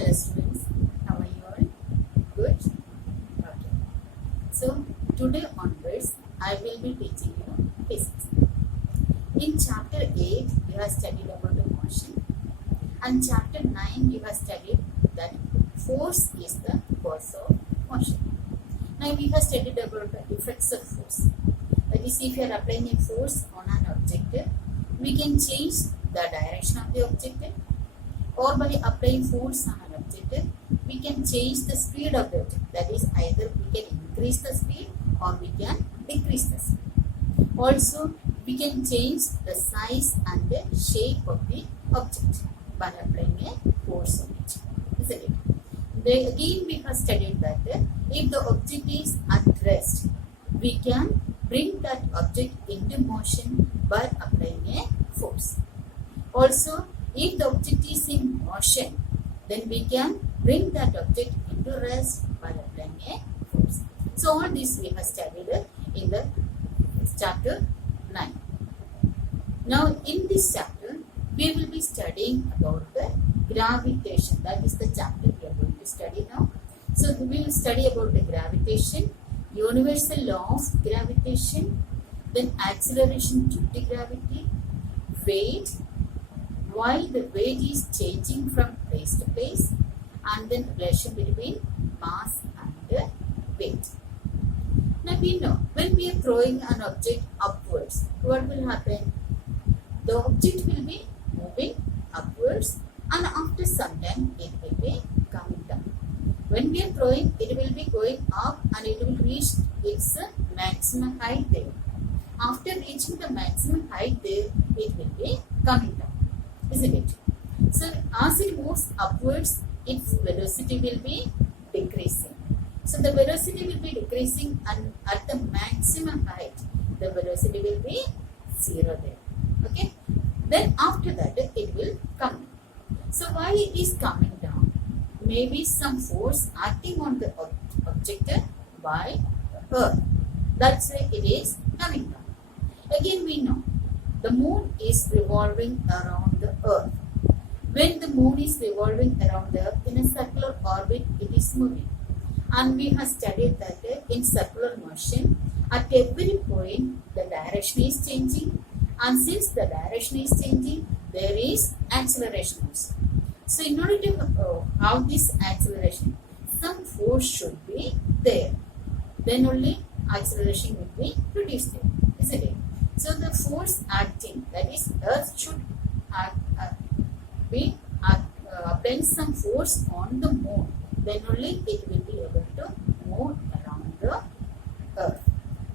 Hello students, how are you all? Good? Okay. So today onwards, I will be teaching you physics. In chapter 8, you have studied about the motion, and chapter 9, you have studied that force is the cause of motion. Now we have studied about the effects of force. That is, if you are applying a force on an object, we can change the direction of the object, or by applying force on an object, we can change the speed of the object. That is, either we can increase the speed or we can decrease the speed. Also, we can change the size and the shape of the object by applying a force on it. Isn't it? Again, we have studied that if the object is at rest, we can bring that object into motion by applying a force. Also, if the object is in motion, then we can bring that object into rest by applying a force. So all this we have studied in the chapter 9. Now in this chapter, we will be studying about the gravitation. That is the chapter we are going to study now. So we will study about the gravitation, universal law of gravitation, then acceleration due to gravity, weight, why the weight is changing from place to place, and then relation between mass and weight. Now we know when we are throwing an object upwards, what will happen? The object will be moving upwards, and after some time it will be coming down. When we are throwing, it will be going up and it will reach its maximum height there. After reaching the maximum height there, it will be coming down. Isn't it? So as it moves upwards, its velocity will be decreasing. So the velocity will be decreasing, and at the maximum height, the velocity will be 0 there. Okay. Then after that, it will come. So why it is coming down? Maybe some force acting on the object by Earth. That's why it is coming down. Again, we know the moon is revolving around the Earth. When the moon is revolving around the Earth in a circular orbit, it is moving. And we have studied that in circular motion, at every point, the direction is changing. And since the direction is changing, there is acceleration also. So in order to have this acceleration, some force should be there. Then only acceleration will be produced there. Isn't it? So the force acting, that is, Earth should be applying some force on the moon. Then only it will be able to move around the Earth.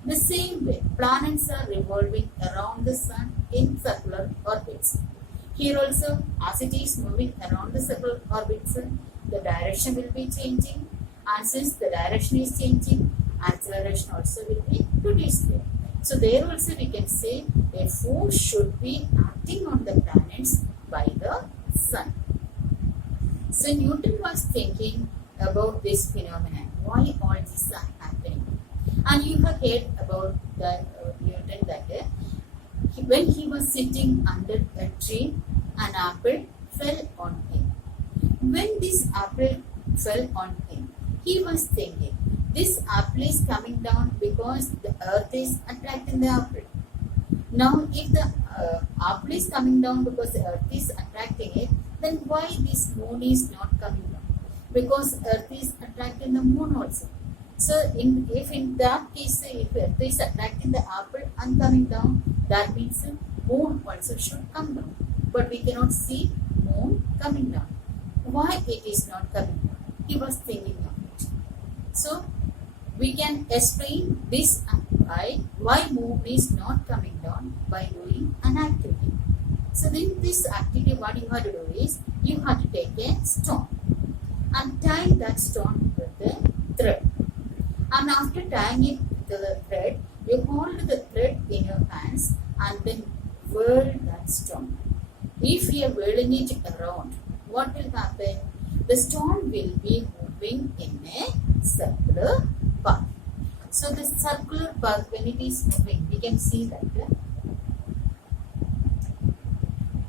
The same way, planets are revolving around the sun in circular orbits. Here also, as it is moving around the circular orbits, the direction will be changing. And since the direction is changing, acceleration also will be produced there. So there also we can say a force should be acting on the planets by the sun. So Newton was thinking about this phenomenon, why all this are happening. And you have heard about that Newton that when he was sitting under a tree, an apple fell on him. When this apple fell on him, he was thinking, this apple is coming down because the earth is attracting the apple. Now, if the apple is coming down because the earth is attracting it, then why this moon is not coming down? Because earth is attracting the moon also. So, if in that case, if earth is attracting the apple and coming down, that means moon also should come down. But we cannot see moon coming down. Why it is not coming down? He was thinking of it. So, we can explain this by why moon is not coming down by doing an activity. So in this activity, what you have to do is, you have to take a stone and tie that stone with the thread. And after tying it to the thread, you hold the thread in your hands and then whirl that stone. If you are whirling it around, what will happen? The stone will be moving in a circular path. So the circular path, when it is moving, we can see that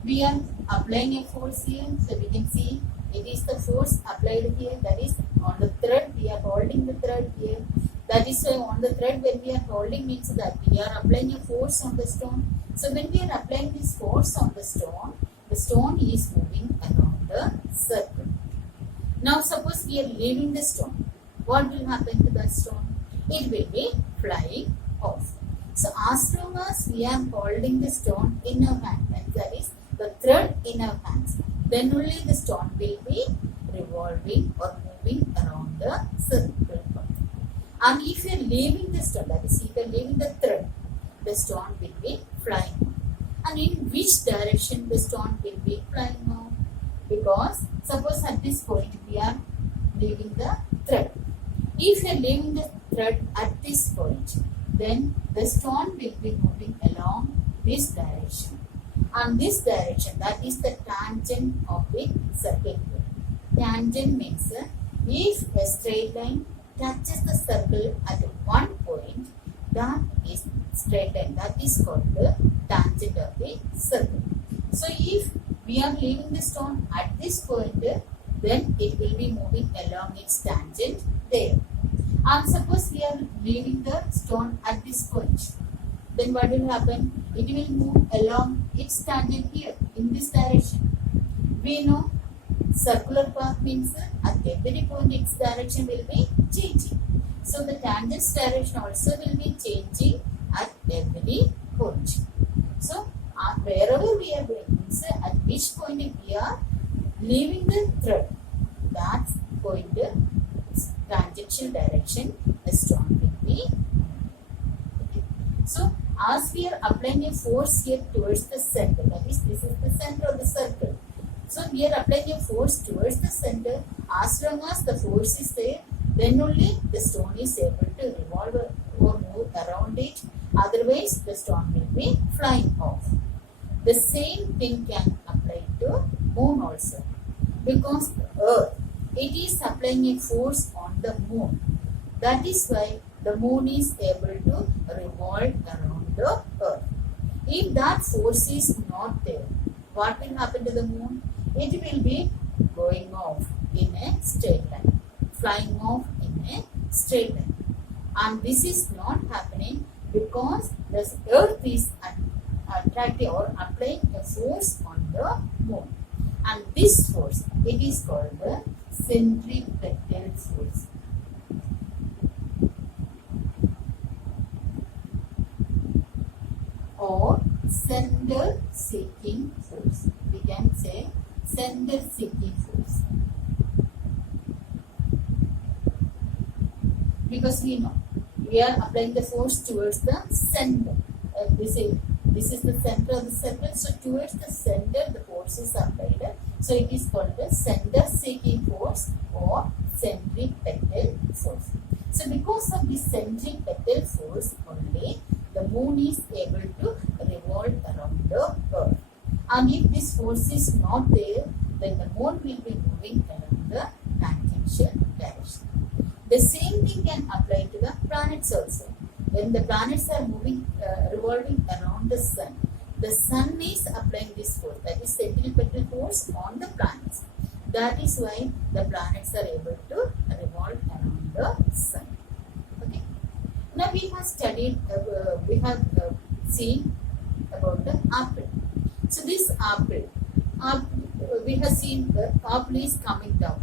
we are applying a force here. So we can see It is the force applied here, that is on the thread. We are holding the thread here. That is why on the thread, when we are holding, means that we are applying a force on the stone. So when we are applying this force on the stone is moving around the circle. Now suppose we are leaving the stone. What will happen to the stone? It will be flying off. So as long as we are holding the stone in our hand, that is the thread in our hands, then only the stone will be revolving or moving around the circle. And if you are leaving the stone, that is if you are leaving the thread, the stone will be flying. And in which direction the stone will be flying off? Because suppose at this point we are leaving the thread. If you are leaving the thread at this point, then the stone will be moving along this direction. And this direction, that is the tangent of the circle. Tangent means if a straight line touches the circle at one point, that is straight line. That is called the tangent of the circle. So if we are leaving the stone at this point, then it will be moving along its tangent there. And suppose we are leaving the stone at this point, then what will happen? It will move along its tangent here in this direction. We know circular path means at every point its direction will be changing. So the tangent's direction also will be changing at every point. So wherever we are going, means at which point we are leaving the thread, that's going to tangential direction the stone will be. Okay. So as we are applying a force here towards the center, that is this is the center of the circle. So we are applying a force towards the center. As long as the force is there, then only the stone is able to revolve or move around it. Otherwise, the stone will be flying off. The same thing can apply to moon also. Because the earth, it is applying a force on the moon. That is why the moon is able to revolve around the earth. If that force is not there, what will happen to the moon? It will be going off in a straight line, flying off in a straight line. And this is not happening because the earth is attracting or applying a force on the moon. And this force, it is called the centripetal force. Or center seeking force. We can say center seeking force. Because we know we are applying the force towards the center. This is the center of the circle. So towards the center the force is applied. So it is called the center seeking force or centripetal force. So because of this centripetal force only, the moon is able to revolve around the earth. And if this force is not there, then the moon will be moving around the tangential direction. The same thing can apply to the planets also. When the planets are moving, revolving around the sun is applying this force, that is centripetal force on the planets. That is why the planets are able to revolve around the sun. Okay. Now we have studied, seen about the apple. So this apple, we have seen the apple is coming down.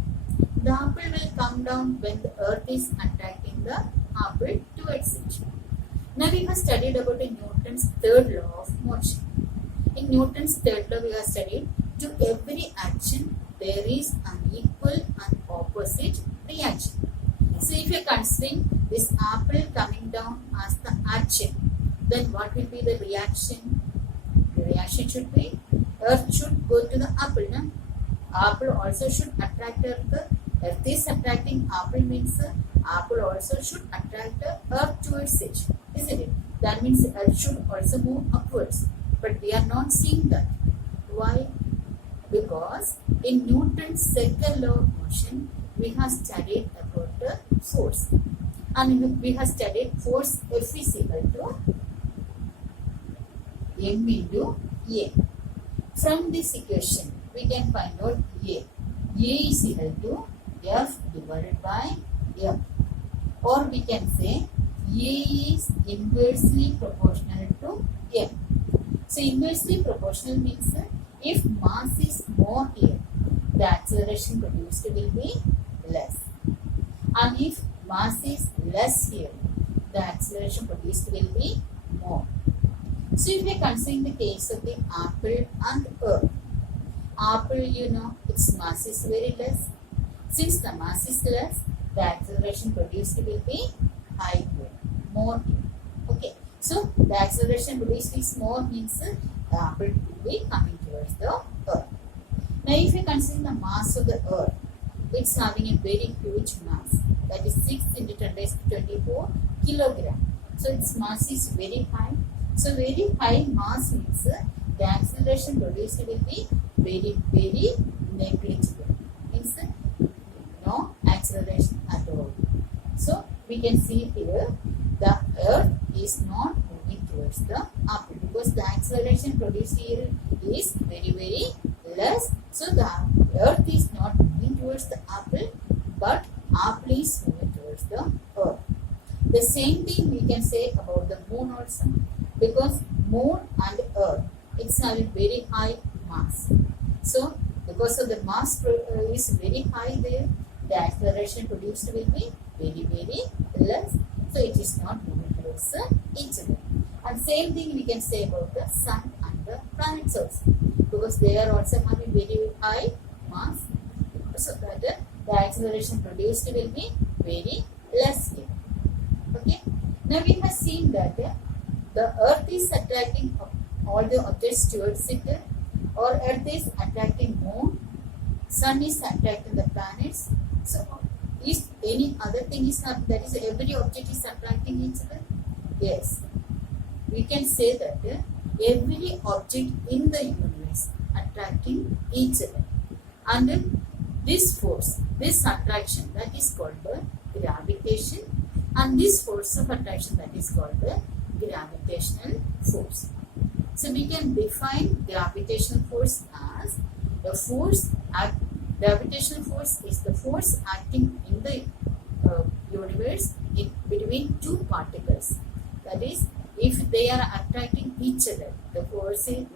The apple will come down when the earth is attracting the apple towards it. Now we have studied about Newton's third law of motion. In Newton's third law we have studied to every action there is an equal and opposite reaction. So if you are considering this apple coming down as the action, then what will be the reaction? The reaction should be earth should go to the apple. No? Apple also should attract earth. Earth is attracting apple means apple also should attract the earth towards it. Isn't it? That means earth should also move upwards. But we are not seeing that. Why? Because in Newton's second law of motion, we have studied about the force. And we have studied force F is equal to m into a. From this equation, we can find out a. A is equal to F divided by M. Or we can say A is inversely proportional to M. So inversely proportional means if mass is more here, the acceleration produced will be less. And if mass is less here, the acceleration produced will be more. So if we are considering the case of the apple and earth, apple, its mass is very less. Since the mass is less, the acceleration produced will be high here, more here. Okay, so the acceleration produced is more means the apple will be coming towards the earth. Now if you consider the mass of the earth, it's having a very huge mass, that is 6 into 10 raised to 24 kilogram. So its mass is very high. So very high mass means the acceleration produced will be very, very negligible. Means no acceleration at all. So we can see here the earth is not moving towards the apple because the acceleration produced here is very, very less. So the earth is not moving towards the apple, but apple is moving towards the earth. The same thing we can say about the moon also, because moon and earth, it's having very high mass. So because of the mass is very high there, the acceleration produced will be very, very less. So it is not moving towards each other. And same thing we can say about the sun and the planets also, because they are also having very high mass. So that the acceleration produced will be very less here. Okay. Now we have seen that the earth is attracting all the objects towards it, or earth is attracting moon, sun is attracting the planets. So is any other thing is happening, that is every object is attracting each other? Yes. We can say that every object in the universe attracting each other. And this force, this attraction, that is called the gravitation, and this force of attraction, that is called the gravitational force. So we can define gravitational force as the force gravitational force is the force acting in the universe in between two particles. That is, if they are attracting each other, the force is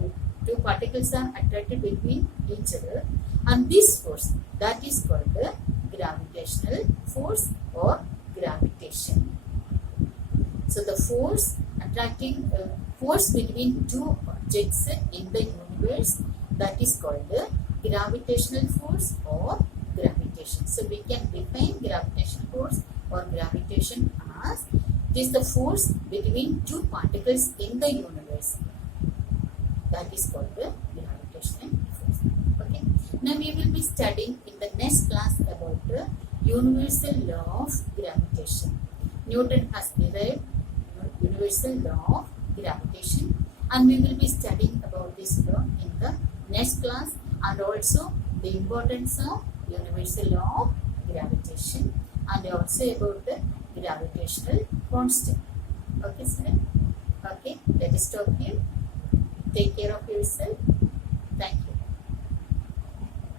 two particles are attracted between each other, and this force, that is called the gravitational force or gravitation. So the force attracting force between two objects in the universe, that is called the gravitational force or gravitation. So we can define gravitational force or gravitation as it is the force between two particles in the universe, that is called the gravitational force. Okay. Now we will be studying in the next class about the universal law of gravitation. Newton has derived universal law of gravitation, and we will be studying about this law in the next class, and also the importance of universal law of gravitation, and also about the gravitational constant. Okay, sir? Okay, let us stop here. Take care of yourself. Thank you.